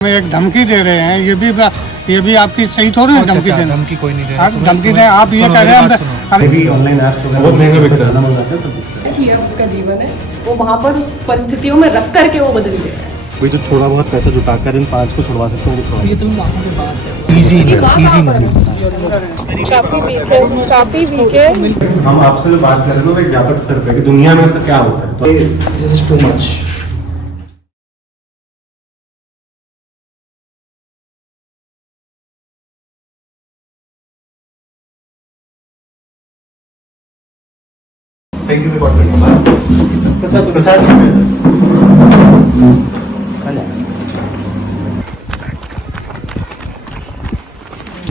में एक धमकी दे रहे हैं, ये भी आपकी सही थोड़ी है धमकी देना। धमकी कोई नहीं दे आप धमकी दें, आप ये कह रहे हैं अभी ऑनलाइन ऐप्स वगैरह बहुत महंगा बिकता है, मंगाते हैं सब। किया उसका जीवन है, वो वहाँ पर उस परिस्थितियों में रख करके वो बदल गया है। कोई जो थोड़ा बहुत पैसा जुटाकर इन 5 को छुड़वा सकते हैं, छुड़वा। ये तो आंखों के पास है, इजी मनी। काफी वीक है। हम आपसे जो बात कर रहे हैं वो एक व्यापक स्तर पे कि दुनिया में इसका क्या होता है, तो दिस इज टू मच। सही चीज रिकॉर्ड करना प्रसाद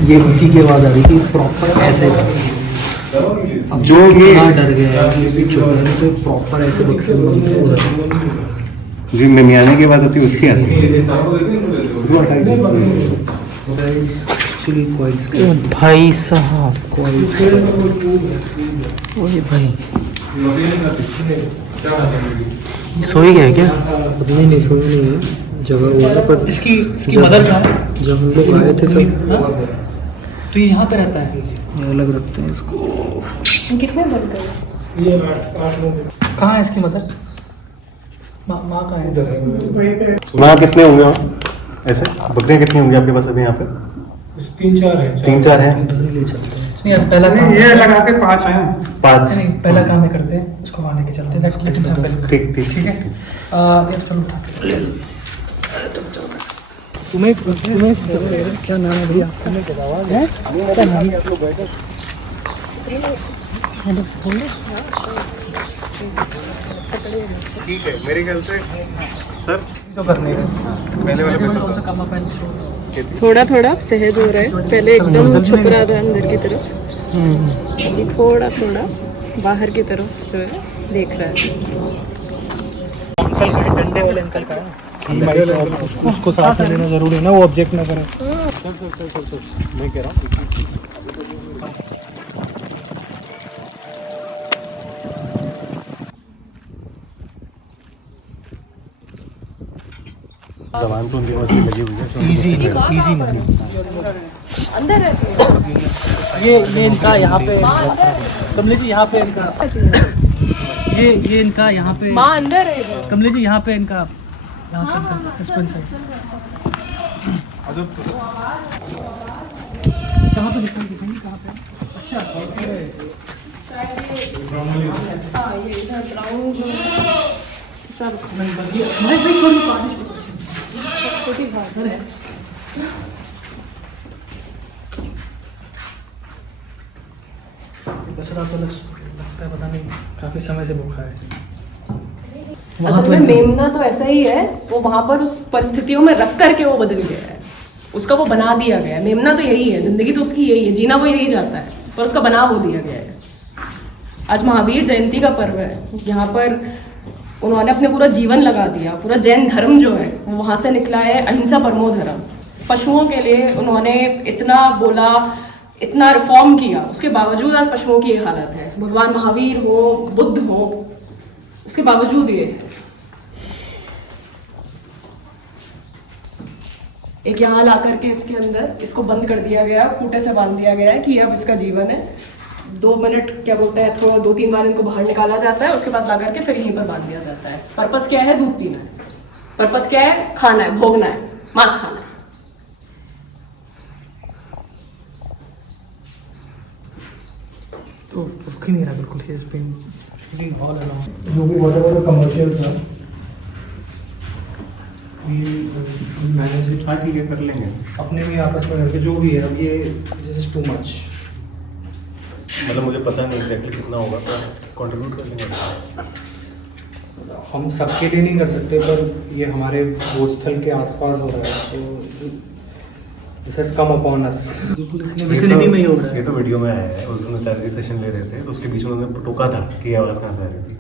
ये इसी की आवाज आ रही थी प्रॉपर ऐसे। अब जो ये डर गया है कि चुप है तो प्रॉपर ऐसे बक्से में हो रहा है। जी मिमियाने की आवाज आती है, उसकी आती है। एक्चुअली क्वाइट भाई साहब क्वाइट ओए भाई सोई गया क्या? नहीं सोई नहीं है, जगह हुआ है। पर इसकी मदर कहाँ है? जब हम लोग आए थे तो ये यहाँ पे रहता है, ये अलग रखते हैं इसको। कितने बन गए? कहाँ है इसकी मदर? माँ कहाँ है? वहाँ कितने होंगे वहाँ ऐसे बकरियाँ कितनी होंगी आपके पास अभी यहाँ पे? 3-4 हैं। ले चलते हैं। नहीं पहला काम ये लगा के 5 हैं। 5 नहीं पहला काम ये करते हैं, उसको वहाँ लेके चलते हैं। ठीक ठीक ठीक है। ये चलो उठा के ले लो। तुम्हें क्या नाम है भैया? क्या नाम है? ठीक है, मेरे ख्याल से सर तो करने का पहले वाले पे थोड़ा थोड़ा सहज हो रहा है, पहले एकदम छुप रहा था अंदर की तरफ, अभी थोड़ा थोड़ा बाहर की तरफ जो है देख रहा है। अंकल का डंडे वाले अंकल का उसको साथ में लेना जरूरी है ना, वो ऑब्जेक्ट ना करें। सर मैं कह रहा हूँ जवान तो उनके पास लगी हुई है। Easy money. अंदर है ये इनका यहाँ पे कमले जी, यहाँ पे इनका ये इनका यहाँ पे माँ अंदर है। कमले जी, यहाँ पे इनका यहाँ से बचपन से कहाँ पे दिखाएंगे कहाँ पे? अच्छा हाँ ये इधर ग्राउंड जो है सब भाई छोड़ छोटी बात है। बसरा तो लगता है, पता नहीं काफी समय से भूखा है। असल में मेमना तो ऐसा ही है, वो वहाँ पर उस परिस्थितियों में रख करके वो बदल गया है, उसका वो बना दिया गया है। मेमना तो यही है, जिंदगी तो उसकी यही है, जीना वो यही चाहता है, पर उसका बना वो दिया गया है। आज महावीर जयंती का पर्व है, यहाँ पर उन्होंने अपने पूरा जीवन लगा दिया। पूरा जैन धर्म जो है वो वहाँ से निकला है, अहिंसा परमो धर्म। पशुओं के लिए उन्होंने इतना बोला, इतना रिफॉर्म किया, उसके बावजूद आज पशुओं की ये हालत है। भगवान महावीर हो, बुद्ध हो, उसके बावजूद ये एक यहाँ ला करके इसके अंदर इसको बंद कर दिया गया, खूंटे से बांध दिया गया है कि अब इसका जीवन है। 2 मिनट क्या बोलते हैं, थोड़ा 2-3 बार इनको बाहर निकाला जाता है, उसके बाद ला करके फिर यहीं पर बांध दिया जाता है। पर्पस क्या है? दूध पीना है। पर्पस क्या है? खाना है, भोगना है, मांस खाना है। तो रुक ही नहीं रहा बिल्कुल। He is been feeling all around जो भी व्हाटएवर कमर्शियल था मैनेज। हाँ ठीक है, कर लेंगे अपने में आपस में करके जो भी है। अब ये दिस इज टू मच। मतलब मुझे पता नहीं एग्जैक्टली कितना होगा, पर कंट्रीब्यूट कर लेंगे। हम सबके लिए नहीं कर सकते, पर ये हमारे भोजस्थल के आसपास हो रहा है, तो this has come upon us. Vicinity में ही हो रहा है। ये तो वीडियो में आया है, उस दिन थेरेपी सेशन ले रहे थे तो उसके बीच में उन्होंने टोका था कि आवाज़ कहाँ से आ रही थी।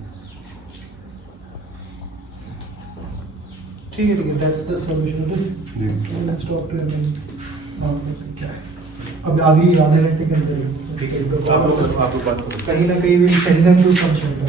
ठीक है, दैट्स द सॉल्यूशन। जी लेट्स टॉक टू हिम। क्या है अब अभी आधे घंटे के अंदर? ठीक है, तो आप लोग बात करो। कहीं ना कहीं भी send them to some shelter.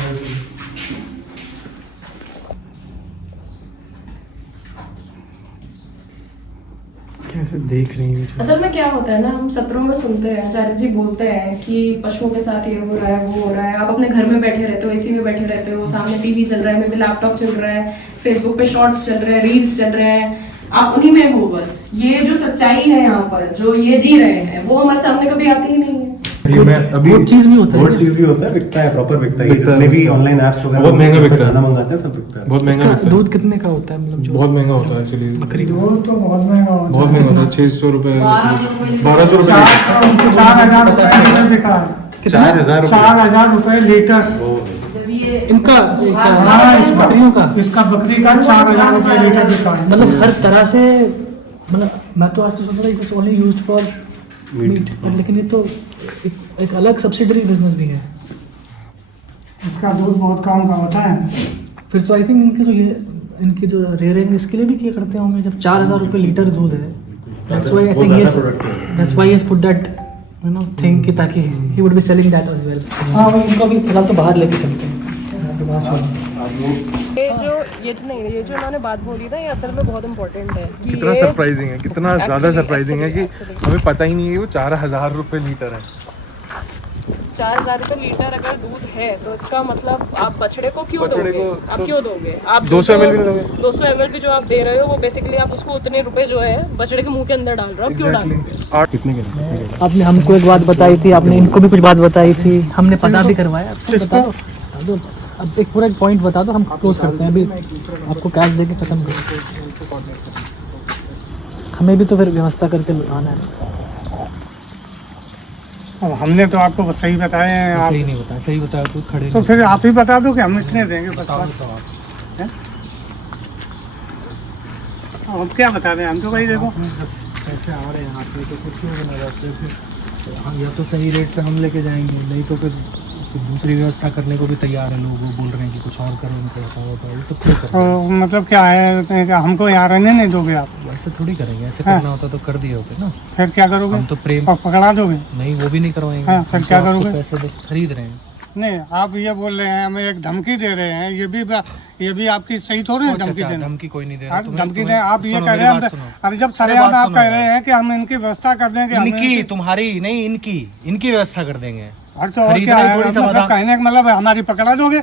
कैसे देख रही है असल में क्या होता है ना, हम सत्रों में सुनते हैं, आचार्य जी बोलते हैं कि पशुओं के साथ ये हो रहा है, वो हो रहा है। आप अपने घर में बैठे रहते हो, एसी में बैठे रहते हो, सामने टीवी चल रहा है, मेरे लैपटॉप चल रहा है, फेसबुक पे शॉर्ट्स चल रहे हैं, रील्स चल रहे हैं, आप उन्हीं में हो बस। ये जो सच्चाई है यहाँ पर, जो ये जी रहे हैं, वो हमारे सामने कभी आती ही नहीं है। वो चीज भी होता है, वो चीज भी होता है, बिकता है, प्रॉपर बिकता है। जितने भी ऑनलाइन ऐप्स वगैरह बहुत महंगा बिकता है, खाना मंगाते हैं सब बिकता है। बहुत महंगा इसका बिकता है। दूध कितने का होता है, मतलब जो बहुत महंगा होता है एक्चुअली, बकरी का? दूध तो बहुत महंगा होता बहुत महंगा होता है। 600 रुपए 1200 रुपए 4,000 रुपए लीटर बिका है। 4,000 4,000 रुपए लीटर। इनका हाँ, बकरियों का इसका बकरी का 4,000 रुपए लीटर बिका है। मतलब हर तरह से, मतलब मैं तो आज तो सोच रहा था it's only used for meet, लेकिन ये तो एक अलग सब्सिडरी बिजनेस भी है। इसका दूध बहुत कम का होता है। फिर तो आई थिंक इनकी जो रेयरिंग इसके लिए भी किया करते होंगे, जब 4,000 रुपए लीटर दूध है। That's why I think that's why he has put that you know thing कि ताकि he would be selling that as well. हाँ, वो इनको भी फिलहाल तो बाहर लेके चलते हैं। ये जो नहीं, ये जो इन्होंने बात बोली ना, ये असल में बहुत इंपॉर्टेंट है कि कितना ये सरप्राइजिंग है, कितना ज्यादा सरप्राइजिंग है कि हमें पता ही नहीं है वो 4,000 रुपए लीटर है। 4,000 रुपए लीटर अगर दूध है तो इसका मतलब आप बछड़े को क्यों बछड़े दोगे? को आप तो क्यों दोगे? आप 200 ml भी नहीं दोगे। 200 ml भी जो आप दे रहे हो, वो बेसिकली आप उसको उतने रुपए जो है बछड़े के मुंह के अंदर डाल रहे हो। आप क्यों डालोगे? कितने के? आपने हमको एक बात बताई थी, आपने इनको भी कुछ बात बताई थी, हमने पता भी करवाया। आपसे बता दो, अब एक पूरा पॉइंट बता दो, हम क्लोज करते हैं। अभी आपको कैश देके खत्म करो, हमें भी तो फिर व्यवस्था करके आना है। अब हमने तो आपको सही बताए हैं, आप सही नहीं बताया, सही बताया तो खड़े तो फिर आप ही बता दो कि हम इतने देंगे। बस हैं? अब क्या बता रहे हैं, हम तो भाई देखो पैसे आ रहे हैं हाथ में, तो कुछ नहीं बना रहा फिर हम या तो सही रेट पे हम लेके जाएंगे, नहीं तो फिर दूसरी व्यवस्था करने को भी तैयार है लोग। वो बोल रहे हैं कि कुछ और करो, उनको ऐसा होता है, ये सब क्यों कर रहे हैं? तो मतलब क्या है कि हमको यहाँ रहने नहीं दोगे आप? ऐसे थोड़ी करेंगे, ऐसे हाँ। करना होता तो कर दिए होते ना। फिर क्या करोगे? हम तो प्रेम और पकड़ा दोगे? नहीं, वो भी नहीं करवाएंगे। हाँ, फिर हम तो क्या आपको करोगे? पैसे खरीद रहे हैं। नहीं, आप ये बोल रहे हैं, हमें एक धमकी दे रहे हैं, ये भी आपकी सही थोड़ी है धमकी देना। धमकी कोई नहीं दे रहा। आप धमकी दें, आप ये कह रहे हैं, अरे जब सरेआम आप कह रहे हैं कि हम इनकी व्यवस्था कर देंगे। इनकी, तुम्हारी नहीं, इनकी व्यवस्था कर देंगे। और तो और क्या है, मतलब कहने का मतलब हमारी पकड़ा दोगे?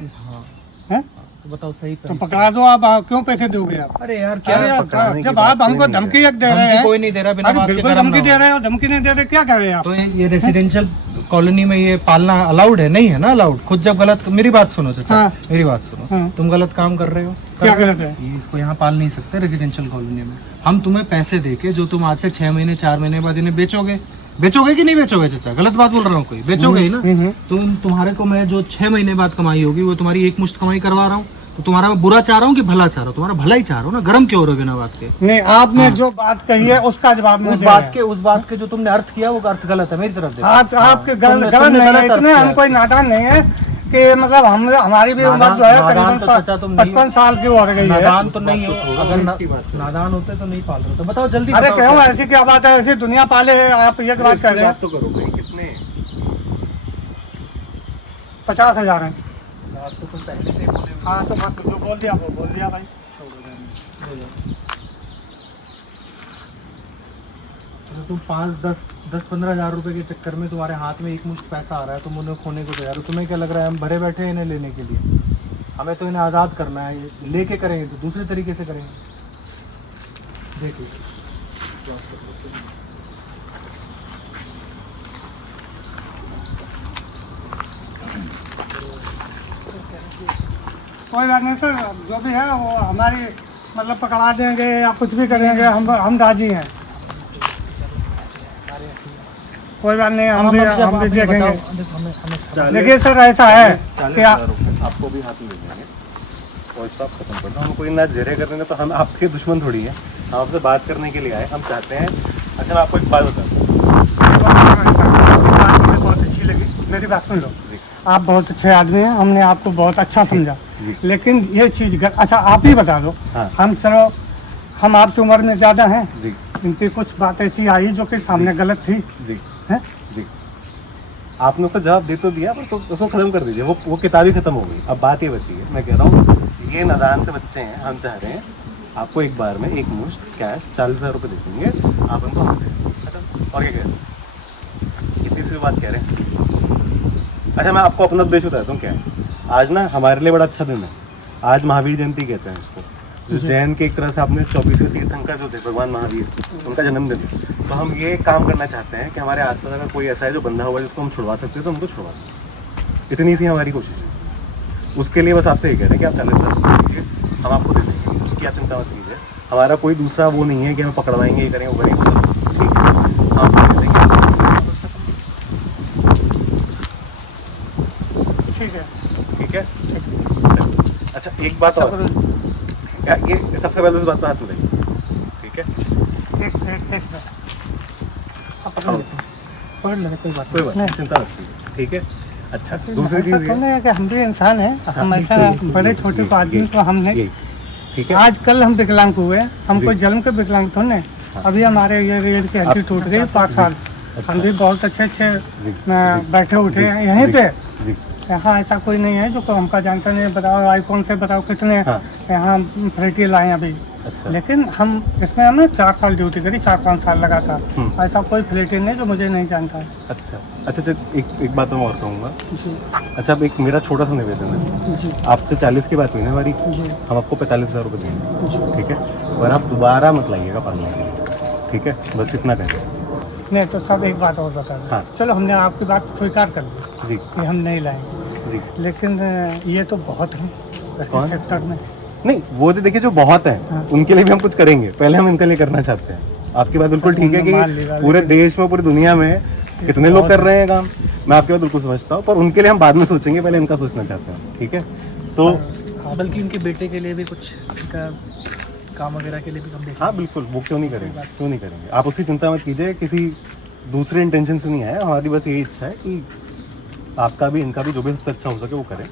हैं? तो बताओ सही तो पकड़ा दो आप, क्यों पैसे दोगे आप? अरे यार अरे जब आप हमको धमकी एक दे रहे हैं, कोई नहीं दे रहा, बिना अरे बात के बिल्कुल गरम धमकी ना दे हो। रहे हो, धमकी नहीं दे रहे, क्या कर रहे हैं आप? तो ये रेसिडेंशियल कॉलोनी में ये पालना अलाउड है? नहीं है ना अलाउड। खुद जब गलत, मेरी बात सुनो चाचा, हाँ। मेरी बात सुनो, हाँ। तुम गलत काम कर रहे हो। क्या गलत है? इसको यहाँ पाल नहीं सकते रेजिडेंशियल कॉलोनी में। हम तुम्हें पैसे देके जो तुम आज से 6 महीने 4 महीने बाद इन्हें बेचोगे कि नहीं बेचोगे चाचा? गलत बात बोल रहा हूँ कोई? बेचोगे ही ना। तुम्हारे को मैं जो 6 महीने बाद कमाई होगी वो तुम्हारी एक मुश्त कमाई करवा रहा हूँ, तो तुम्हारा मैं बुरा चाह रहा हूँ कि भला चाह रहा हूँ? तुम्हारा भला ही चाह रहा हूँ ना, गरम क्यों हो रहे हो बिना बात के? नहीं, आपने जो बात कही है उसका जवाब उस बात के जो तुमने अर्थ किया वो अर्थ गलत है मेरी तरफ से। आपके गलत नहीं है, इतने हम कोई नादान नहीं है कि मतलब हम हमारी भी उम्र जो है नादान तो चाचा तुम नहीं 55 साल की हो गई है। नादान तो नहीं हो, अगर नादान होते तो नहीं पाल रहे। तो बताओ जल्दी। अरे क्यों, ऐसी क्या बात है? ऐसी दुनिया पाले है, आप ये बात कर रहे हैं? तो करो भाई, कितने 50,000 है। हाँ तो बस जो बोल दिया वो बोल दिया भाई। तुम 5-10-15 हज़ार रुपए के चक्कर में तुम्हारे हाथ में एक मुश्त पैसा आ रहा है, तुम उन्हें खोने को तैयार हो। तुम्हें क्या लग रहा है हम भरे बैठे हैं इन्हें लेने के लिए? हमें तो इन्हें आज़ाद करना है। ये लेके करेंगे तो दूसरे तरीके से करेंगे। देखो कोई बात नहीं सर, जो भी है वो हमारी मतलब पकड़ा देंगे या कुछ भी करेंगे, हम राजी हैं। कोई बात नहीं, हम भी देखेंगे। देखिए सर, ऐसा है कि आपको भी हाथ में देंगे और इसको आप खत्म कर दो। हम कोई ना जेरे कर देंगे तो हम आपके दुश्मन थोड़ी है, हम आपसे बात करने के लिए आए। हम चाहते हैं, अच्छा मैं आपको एक बात बताऊँ, मुझे बहुत अच्छी लगी। मेरी बात सुन लो, आप बहुत अच्छे आदमी हैं, हमने आपको बहुत अच्छा समझा, लेकिन ये चीज़ अच्छा आप ही बता दो। हाँ। हम आपसे उम्र में ज़्यादा हैं जी इनकी कुछ बात ऐसी आई जो कि सामने गलत थी। जी हैं? जी, आपने उसका जवाब दे तो दिया, बस उसको खत्म कर दीजिए। वो किताब ही खत्म हो गई। अब बात ये बची है, मैं कह रहा हूँ ये नादान से बच्चे हैं, हम चाह रहे हैं आपको एक बार में एक मुश्त कैश 40,000 रुपये दे देंगे, आप उनको हाथ से और क्या कह रहे हैं, कितनी सी बात कह रहे हैं। अच्छा मैं आपको अपना उद्देश्य बताता हूँ क्या है। आज ना हमारे लिए बड़ा अच्छा दिन है, आज महावीर जयंती कहते हैं इसको, जो जैन के एक तरह से आपने 24वें तीर्थंकर जो थे भगवान महावीर, उनका जन्मदिन। तो हम ये काम करना चाहते हैं कि हमारे आसपास अगर कोई ऐसा है जो बंधा हुआ है जिसको हम छुड़वा सकते हैं तो हमको छुड़वा दें। इतनी सी हमारी कोशिश है। उसके लिए बस आपसे ये कह रहे हैं कि आप 40,000 दीजिए, हम आपको दे देंगे, उसकी आप चिंता मत कीजिए। हमारा कोई दूसरा वो नहीं है कि हम पकड़वाएंगे, ये करेंगे, वो करेंगे, ठीक है, हम आपको दे देंगे। ठीक है। ठीक है। अच्छा एक बात और, ये सबसे पहले उस बात पर हाथ मिलाइए, ठीक है। पढ़ लेना कोई बात कोई बात नहीं, चिंता मत कीजिए, ठीक है। अच्छा दूसरी चीज़ ऐसा नहीं है कि हम भी इंसान हैं, हम ऐसा बड़े छोटे को आदमी को हम नहीं। ठीक है। आज कल हम विकलांग हुए, हम कोई जन्म के विकलांग थोड़े हैं। अभी हमारे ये रीढ़ की हड्डी टूट गई 5 साल, हम भी बहुत अच्छे बैठे उठे हैं यहीं पे। जी यहाँ ऐसा कोई नहीं है जो हमका जानता नहीं है। बताओ आईफोन से बताओ कितने यहाँ फैसिलिटी लाए अभी। अच्छा। लेकिन हम इसमें हमने 4 साल ड्यूटी करी, 4-5 साल लगा था। ऐसा कोई फैसिलिटी नहीं जो मुझे नहीं जानता है। अच्छा अच्छा एक बात मैं और कहूँगा। जी अच्छा अब एक मेरा छोटा सा निवेदन है, जी आपसे 40 की बात हुई ना हमारी, जी हम आपको 45,000 रुपये देंगे, जी। ठीक है। और आप दोबारा मत लाइएगा पालने के लिए, ठीक है, बस इतना कहें। नहीं तो सब एक बात और बता दें। हाँ। चलो हमने आपकी बात स्वीकार कर ली जी कि हम नहीं लाएंगे, जी। लेकिन ये तो बहुत है कौन? सेक्टर में। नहीं वो तो देखिए जो बहुत है उनके लिए भी हम कुछ करेंगे, पहले हम इनके लिए करना चाहते हैं। आपकी बात बिल्कुल ठीक है कि पूरे देश में पूरी दुनिया में कितने लोग कर रहे हैं काम, मैं आपकी बात बिल्कुल समझता हूँ, पर उनके लिए हम बाद में सोचेंगे, पहले इनका सोचना चाहते हैं, ठीक है। तो बल्कि उनके बेटे के लिए भी कुछ उनका काम वगैरह के लिए भी हम देखें। हाँ बिल्कुल, वो क्यों नहीं करेंगे, क्यों नहीं करेंगे। आप उसकी चिंता मत कीजिए, किसी दूसरे इंटेंशन से नहीं है, हमारी बस यही इच्छा है कि आपका भी इनका भी जो भी सबसे अच्छा हो सके वो करें।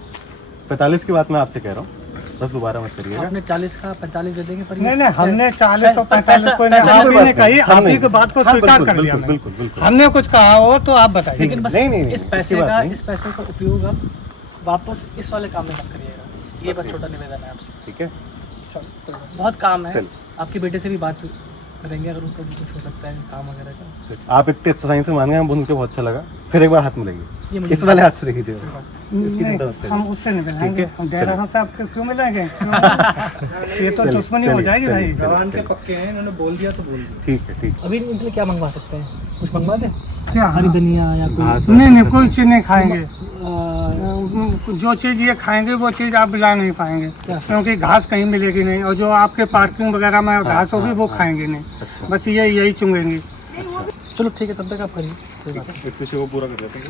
45 की बात मैं आपसे कह रहा हूँ, बस दोबारा मत करिएगा। आपने 40 का 45 दे देंगे, पर नहीं हमने 40 और 45 कोई नहीं, आप ही ने कही, आप ही की बात को स्वीकार कर लिया। बिल्कुल बिल्कुल। हमने कुछ कहा हो तो आप बताइए। लेकिन बस नहीं, इस पैसे का उपयोग आप वापस इस वाले काम में मत करिएगा, ये बस छोटा निवेदन है आपसे, ठीक है। बहुत काम है। चल। आपके बेटे से भी बात करेंगे अगर उनको भी कुछ हो सकता है काम वगैरह का। आप इतने अच्छाई से मान गए, हम मुझे बहुत अच्छा लगा। फिर एक बार हाथ मिलाइए, ये मुझे इस वाले हाथ से देखिए। नहीं, हम उससे नहीं मिलेंगे, हम दे रहे से आपके क्यों मिलेंगे? ये तो दुश्मनी हो जाएगी भाई। जवान के पक्के हैं, इन्होंने बोल दिया तो बोल दिया। ठीक है ठीक। अभी इनके लिए क्या मंगवा सकते हैं, कुछ मंगवा दें? क्या हरी धनिया या कोई नहीं कोई चीज़ नहीं खाएंगे। जो चीज़ ये खाएंगे वो चीज़ आप ला नहीं पाएंगे, क्योंकि घास कहीं मिलेगी नहीं, और जो आपके पार्किंग वगैरह में घास होगी वो खाएंगे नहीं। बस यही चुंगेंगे। चलो ठीक है, तब तक आप करिए, कोई बात नहीं। इस विषय को पूरा कर देते हैं।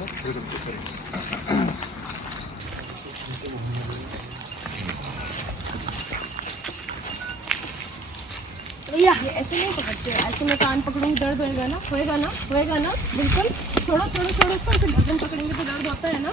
भैया ऐसे नहीं पकड़ते, ऐसे मैं कान पकड़ूंगी दर्द होएगा ना, होएगा ना, होएगा ना, बिल्कुल। छोड़ो छोड़ो छोड़ो उसको, फिर गर्दन पकड़ेंगे तो दर्द होता है ना।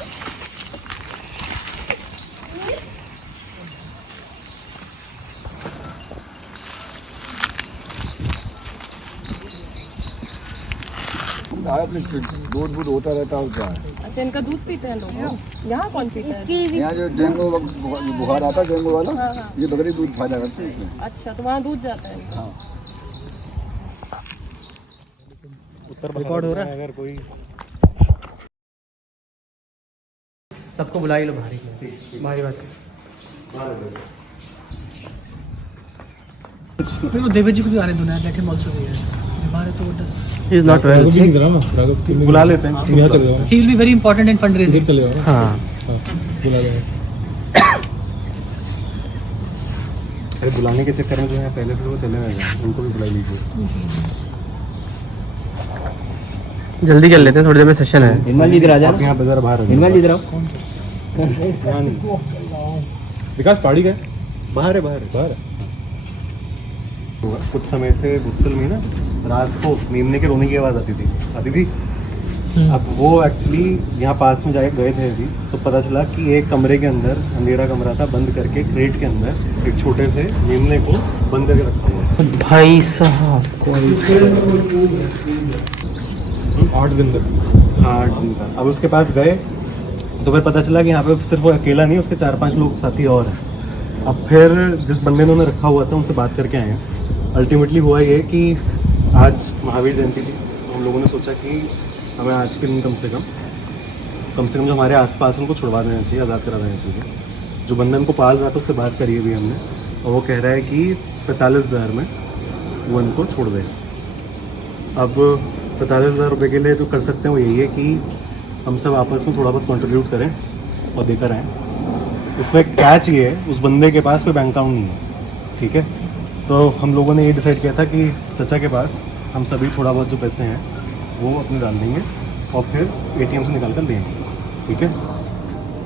दूध होता रहता है उसका। अच्छा इनका दूध पीते हैं लोग, यहाँ कौन पीता है? यहाँ जो डेंगू बुखार आता है डेंगू वाला, ये बकरी दूध फायदा करती है इसमें। अच्छा तो वहाँ दूध जाता है इनका। रिकॉर्ड हो रहा है अगर कोई सबको बुलाई लो भारी बात है। तो देवे जी को भी आने दो ना, लेट हिम आल्सो हियर। बीमार है तो वो इज नॉट वेल। बुला लेते हैं, यहाँ चले जाओ, he will be very important in fund raising. चले जाओ। हाँ बुला लो। अरे बुलाने के चक्कर में जो है पहले से वो चले गए, उनको भी बुला लीजिए। जल्दी कर लेते हैं, थोड़ी देर में सेशन है। इनवाल जी इधर आ जाओ, यहाँ बाजार बाहर इनवाल जी इधर आओ। विकास पहाड़ी गए, बाहर है। कुछ समय से बुत्सल में ना रात को मेमने के रोने की आवाज़ आती थी। अब वो एक्चुअली यहाँ पास में जाके गए थे अभी, तो पता चला कि एक कमरे के अंदर, अंधेरा कमरा था, बंद करके क्रेट के अंदर एक छोटे से मेमने को बंद करके रखा हुआ। भाई साहब 8 दिन का। अब उसके पास गए तो फिर पता चला कि यहाँ पे सिर्फ वो अकेला नहीं, उसके 4-5 लोग साथी और हैं। अब फिर जिस बंदे ने उन्हें रखा हुआ था उनसे बात करके आए हैं। अल्टीमेटली हुआ ये कि आज महावीर जयंती थी, तो हम लोगों ने सोचा कि हमें आज के दिन कम से कम जो हमारे आसपास उनको छुड़वा देना चाहिए, आज़ाद करा देना चाहिए। जो बंदा इनको पाल रहा था उससे बात करी भी हमने, और वो कह रहा है कि 45,000 में वो इनको छोड़ दे। अब 45,000 रुपये के लिए जो कर सकते हैं वो यही है कि हम सब आपस में थोड़ा बहुत कंट्रीब्यूट करें और देकर आएँ। इसमें कैच ये है, उस बंदे के पास कोई बैंक अकाउंट नहीं है, ठीक है। तो हम लोगों ने ये डिसाइड किया था कि चाचा के पास हम सभी थोड़ा बहुत जो पैसे हैं वो अपने डाल देंगे और फिर ATM से निकाल कर देंगे, ठीक है।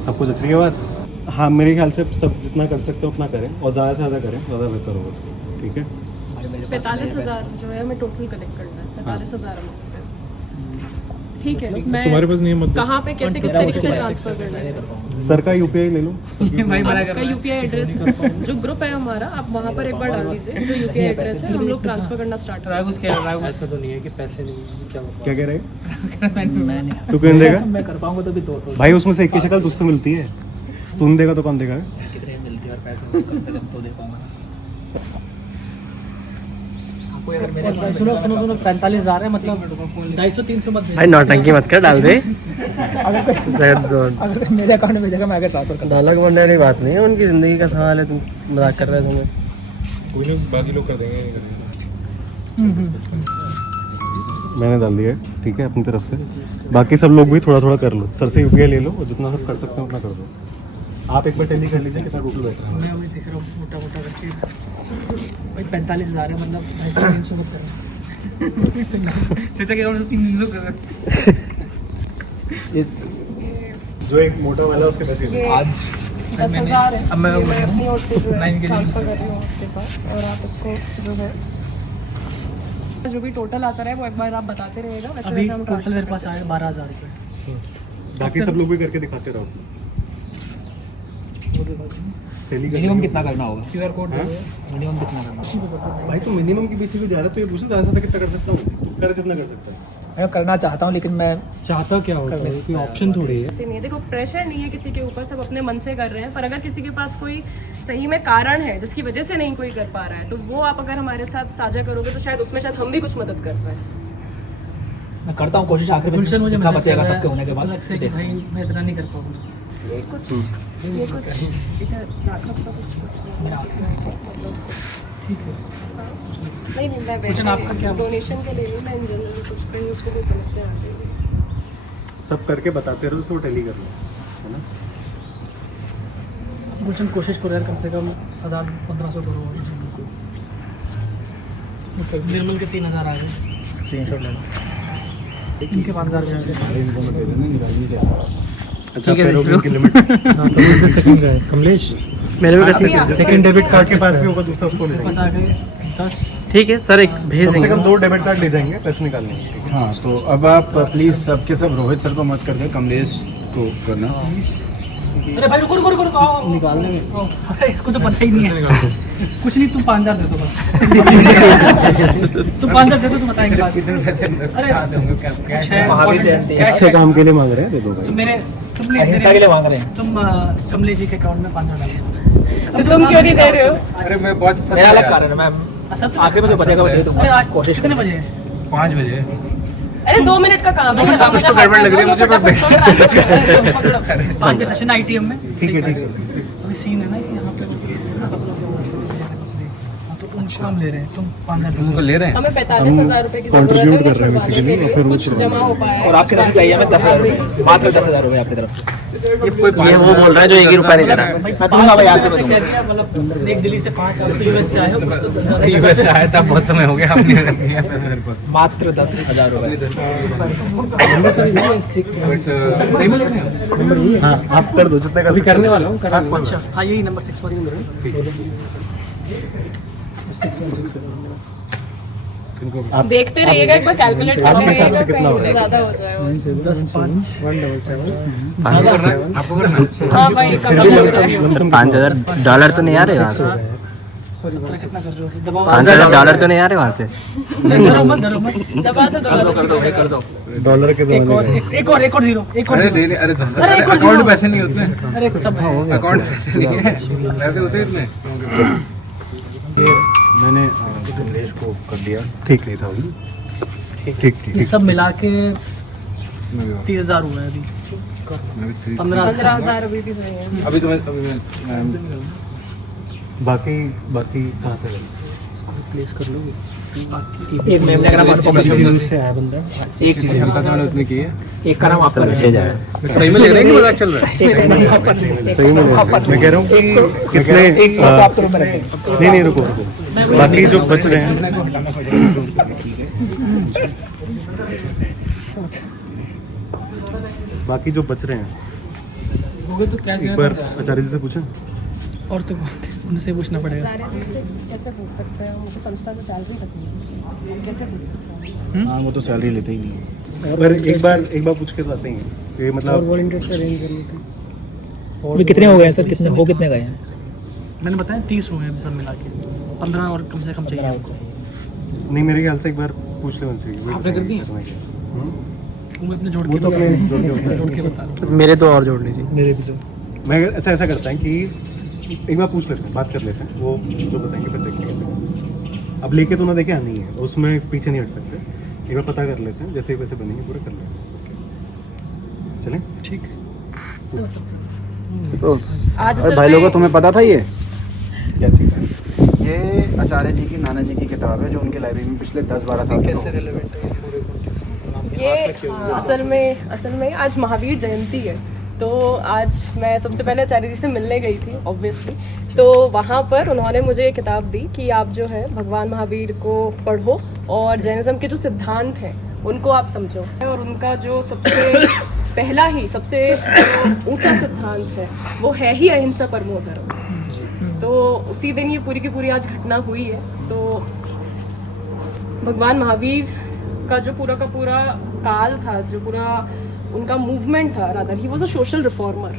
सबको जच रही है बात? हाँ, मेरे ख्याल से सब जितना कर सकते हैं उतना करें और ज़्यादा से ज़्यादा करें, ज़्यादा बेहतर होगा, ठीक है। 45,000 जो है हमें टोटल कलेक्ट करना है, 45,000 ठीक है। मैं तुम्हारे पास नहीं है, मतलब कहाँ पे कैसे किस तरीके से ट्रांसफर करना है? सर का UPI ले लो। आपका UPI एड्रेस जो ग्रुप है हमारा, आप वहाँ पर एक बार डाल दीजिए जो UPI एड्रेस है, हम लोग ट्रांसफर करना स्टार्ट करेंगे। ऐसा तो नहीं है कि पैसे नहीं, क्या कह रहे हैं? मैं नहीं, तू कौन देगा? मैं कर पाऊंगा तो भी 200 भाई उसमें से एक की शक्ल तुझसे मिलती है, तू नहीं देगा तो कौन देगा? कितने मिलती है और पैसे कम से कम तो दे पाऊंगा। सुनो 45,000 है, मतलब 250-300 मत भाई नौटंकी मत कर, डाल दे। अगर मेरे अकाउंट में भेजेगा मैं आगे ट्रांसफर कर डालक बनने वाली बात नहीं है, उनकी ज़िंदगी का सवाल है, तुम मजाक कर रहे हो तुम्हें। कोई नहीं, बाकी लोग कर देंगे। मैंने डाल दिया है, ठीक है, अपनी तरफ से। बाकी सब लोग भी थोड़ा थोड़ा कर लो, सर से UPI ले लो और जितना सब कर सकते हैं उतना कर दो। आप एक बार टैली कर लीजिए कितना टोटल बैठ रहा है। मैं अभी देख रहा हूँ मोटा करके भाई 45,000 है, मतलब 250-300 मत करना। जैसा कि 300 कर जो एक मोटा वाला उसके पैसे दो। आज 10,000 है। अब मैं अपनी ओर से जो है 9 के ट्रांसफर कर रही हूँ आपके पास, और आप इसको जो है जो भी टोटल आता रहे वो एक बार आप बताते रहिएगा। वैसे अभी वैसे हम टोटल मेरे ट्रांसफर पास आए 12,000 रुपये। बाकी सब लोग भी करके दिखाते रहो। टैली कर मिनिमम कितना करना होगा? QR कोड मिनिमम कितना करना होगा? भाई तो मिनिमम के पीछे भी जा रहा है तो ये पूछो ज़्यादा से ज़्यादा कितना कर सकता हूँ? कर जितना कर सकता है। मैं करना चाहता हूँ लेकिन मैं चाहता क्या होता है, कोई ऑप्शन थोड़ी है। ऐसे नहीं, देखो प्रेशर नहीं है किसी के ऊपर, सब अपने मन से कर रहे हैं। पर अगर किसी के पास कोई सही में कारण है जिसकी वजह से नहीं कोई कर पा रहा है, तो वो आप अगर हमारे साथ साझा करोगे तो शायद उसमें शायद हम भी कुछ मदद कर पाए। मैं करता हूँ कोशिश, आखिर में जितना बचेगा सबके होने के बाद। अलग से कि भाई मैं इतना नहीं कर पाऊंगा। ये कुछ इधर राघव का नहीं मैं वैसे डोनेशन के लिए नहीं, मैं इन जनरल कुछ कहीं उसको कोई समस्या आ गई। सब करके बताते रहो, उसको टैली कर लो, है ना। गुलशन कोशिश करो यार, कम से कम 1,000-1,500 करो। निर्मल के 3,000 आ गए, 300 ले लो, इनके 5,000 आ गए। अच्छा पैरों की लिमिट सेकंड है कमलेश, मेरे भी सेकंड डेबिट कार्ड के पास भी होगा, दूसरा उसको ले बस जाएंगे। आ गए 10। ठीक है सर, एक भेज कम से देंगे। कम 2 डेबिट कार्ड ले जाएंगे पैसे निकालने के, ठीक है। हाँ, तो अब आप प्लीज़ सबके सब रोहित सर को मत कर दें, कमलेश को करना। अरे भाई रुको रुको रुको रुको, निकाल लेंगे। अरे इसको तो पता ही नहीं है कुछ नहीं, तुम 5,000 दे दो बस। तुम 5,000 दे दो तो बताएंगे बात। अरे महावीर जयंती अच्छे काम के लिए मांग रहे हैं, दे दो भाई। तुम मेरे तुम अहिंसा के लिए मांग रहे हैं। तुम कमलेश जी के अकाउंट में 5,000 डालो। तो तुम क्यों नहीं दे रहे हो? अरे मैं बहुत मेरा अलग कारण है, मैं आखिर में जो बचेगा वो दे दूंगा। आज कोशिश कितने बजे? 5 बजे। अरे 2 मिनट का काम है। कुछ तो गड़बड़ लग रही है मुझे, पर 5 के सेशन ITM में। ठीक है, ठीक है। अभी सीन है ना कि यहाँ पे तो तुम कम ले रहे हैं, तुम 5,000 ले रहे हैं। हमें 45,000 रुपए की जरूरत contribute है कर रहे हैं basically, और फिर वो कुछ जमा हो पाया है। और आपकी तरफ से चाहिए हमें 10,000 रुपये, मात्र 10,000 रुपये आपकी तरफ से। ये वो बोल रहा है जो 1 ही रुपया नहीं दे रहा। मैं दूंगा भाई, आपसे मैं दूंगा। मतलब एक दिल्ली से 5 आप US से आए हो, कुछ तो US से आया था, बहुत समय हो गया, आपने दिया मेरे को। मात्र 10,000 रुपये। हाँ, आप कर दो जितने कर करने वाला हूँ। अच्छा हाँ, यही नंबर 6 आप देखते रहिएगा, एक बार कैलकुलेट आपके करके हिसाब से कितना हो रहा है? ज्यादा हो जाएगा। 10-5 हाँ भाई, कम हो जाएगा। $5,000 तो नहीं आ रहे यहाँ से। $5,000 तो नहीं आ रहे वहाँ से? दबा दो डॉलर के जमाने एक और जीरो, एक और अरे अरे अकाउंट पैसे नहीं होते, अरे सब अकाउंट पैसे नहीं है, पैसे होते इतने। मैंने देश को कर दिया, ठीक नहीं था वो, ठीक ये सब मिला के 30,000 हुआ है अभी। 15,000 अभी भी सही है। अभी तो मैं बाकी कहाँ से प्लेस कर लो। एक मैम ने करा कॉम्पिटिशन से आया बंदा, एक चीज क्षमता तो मैंने उतनी की है। एक का नाम आपका मैसेज आया। सही में ले रहे हैं कि मजाक चल रहा है? सही में मैं कह रहा हूँ कि कितने नहीं रुको बाकी जो बच रहे हैं बाकी जो बच रहे हैं हो गए तो क्या एक बार आचार्य जी से पूछें। और तो उनसे पूछना पड़ेगा। आचार्य जी से कैसे पूछ सकते हैं, उनको संस्था की सैलरी तक नहीं मिलती, हम कैसे पूछ सकते हैं? हाँ वो तो सैलरी लेते ही नहीं है, पर एक बार पूछ के तो आते ही हैं ये और मतलब। वॉलंटियर से अरेंज करनी थी। अभी कितने हो गए सर, कितने गए हैं? मैंने बताया 30 हुए हैं सब मिला के, 15 और कम से कम चाहिए हमको। नहीं मेरे ख्याल से एक बार पूछ ले उनसे। आपने कर दिया? वो मैं अपने जोड़ वो तो अपने जोड़ के बता। मेरे तो और जोड़ लीजिए। मेरे भी जो मैं अच्छा ऐसा करता है कि एक बार पूछ लेते हैं, बात कर लेते हैं, वो जो बताएंगे फिर देखेंगे। अब लेके तो ना देखे नहीं है, उसमें पीछे नहीं हट सकते। एक बार पता कर लेते हैं, जैसे वैसे बनेंगे पूरा कर लेंगे। चलें ठीक। तो आज अरे असल भाई में- लोगों तुम्हें पता था ये क्या चीज़ है? ये आचार्य जी की नाना जी की किताब है जो उनकी लाइब्रेरी में पिछले 10-12 साल से ये असल में आज महावीर जयंती है, तो आज मैं सबसे पहले आचार्य जी से मिलने गई थी ऑब्वियसली। तो वहाँ पर उन्होंने मुझे ये किताब दी कि आप जो है भगवान महावीर को पढ़ो और जैनिज्म के जो सिद्धांत हैं उनको आप समझो, और उनका जो सबसे पहला ही सबसे ऊंचा सिद्धांत है वो है ही अहिंसा परमो धर्म। तो उसी दिन ये पूरी की पूरी आज घटना हुई है। तो भगवान महावीर का जो पूरा का पूरा काल था, जो पूरा उनका मूवमेंट था, rather he was a social reformer,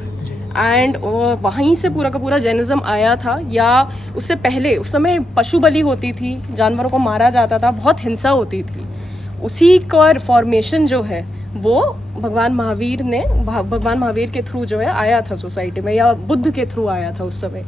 and वहीं से पूरा का पूरा जैनिज्म आया था। या उससे पहले उस समय पशु बलि होती थी, जानवरों को मारा जाता था, बहुत हिंसा होती थी। उसी का रिफॉर्मेशन जो है वो भगवान महावीर के थ्रू जो है आया था सोसाइटी में, या बुद्ध के थ्रू आया था उस समय।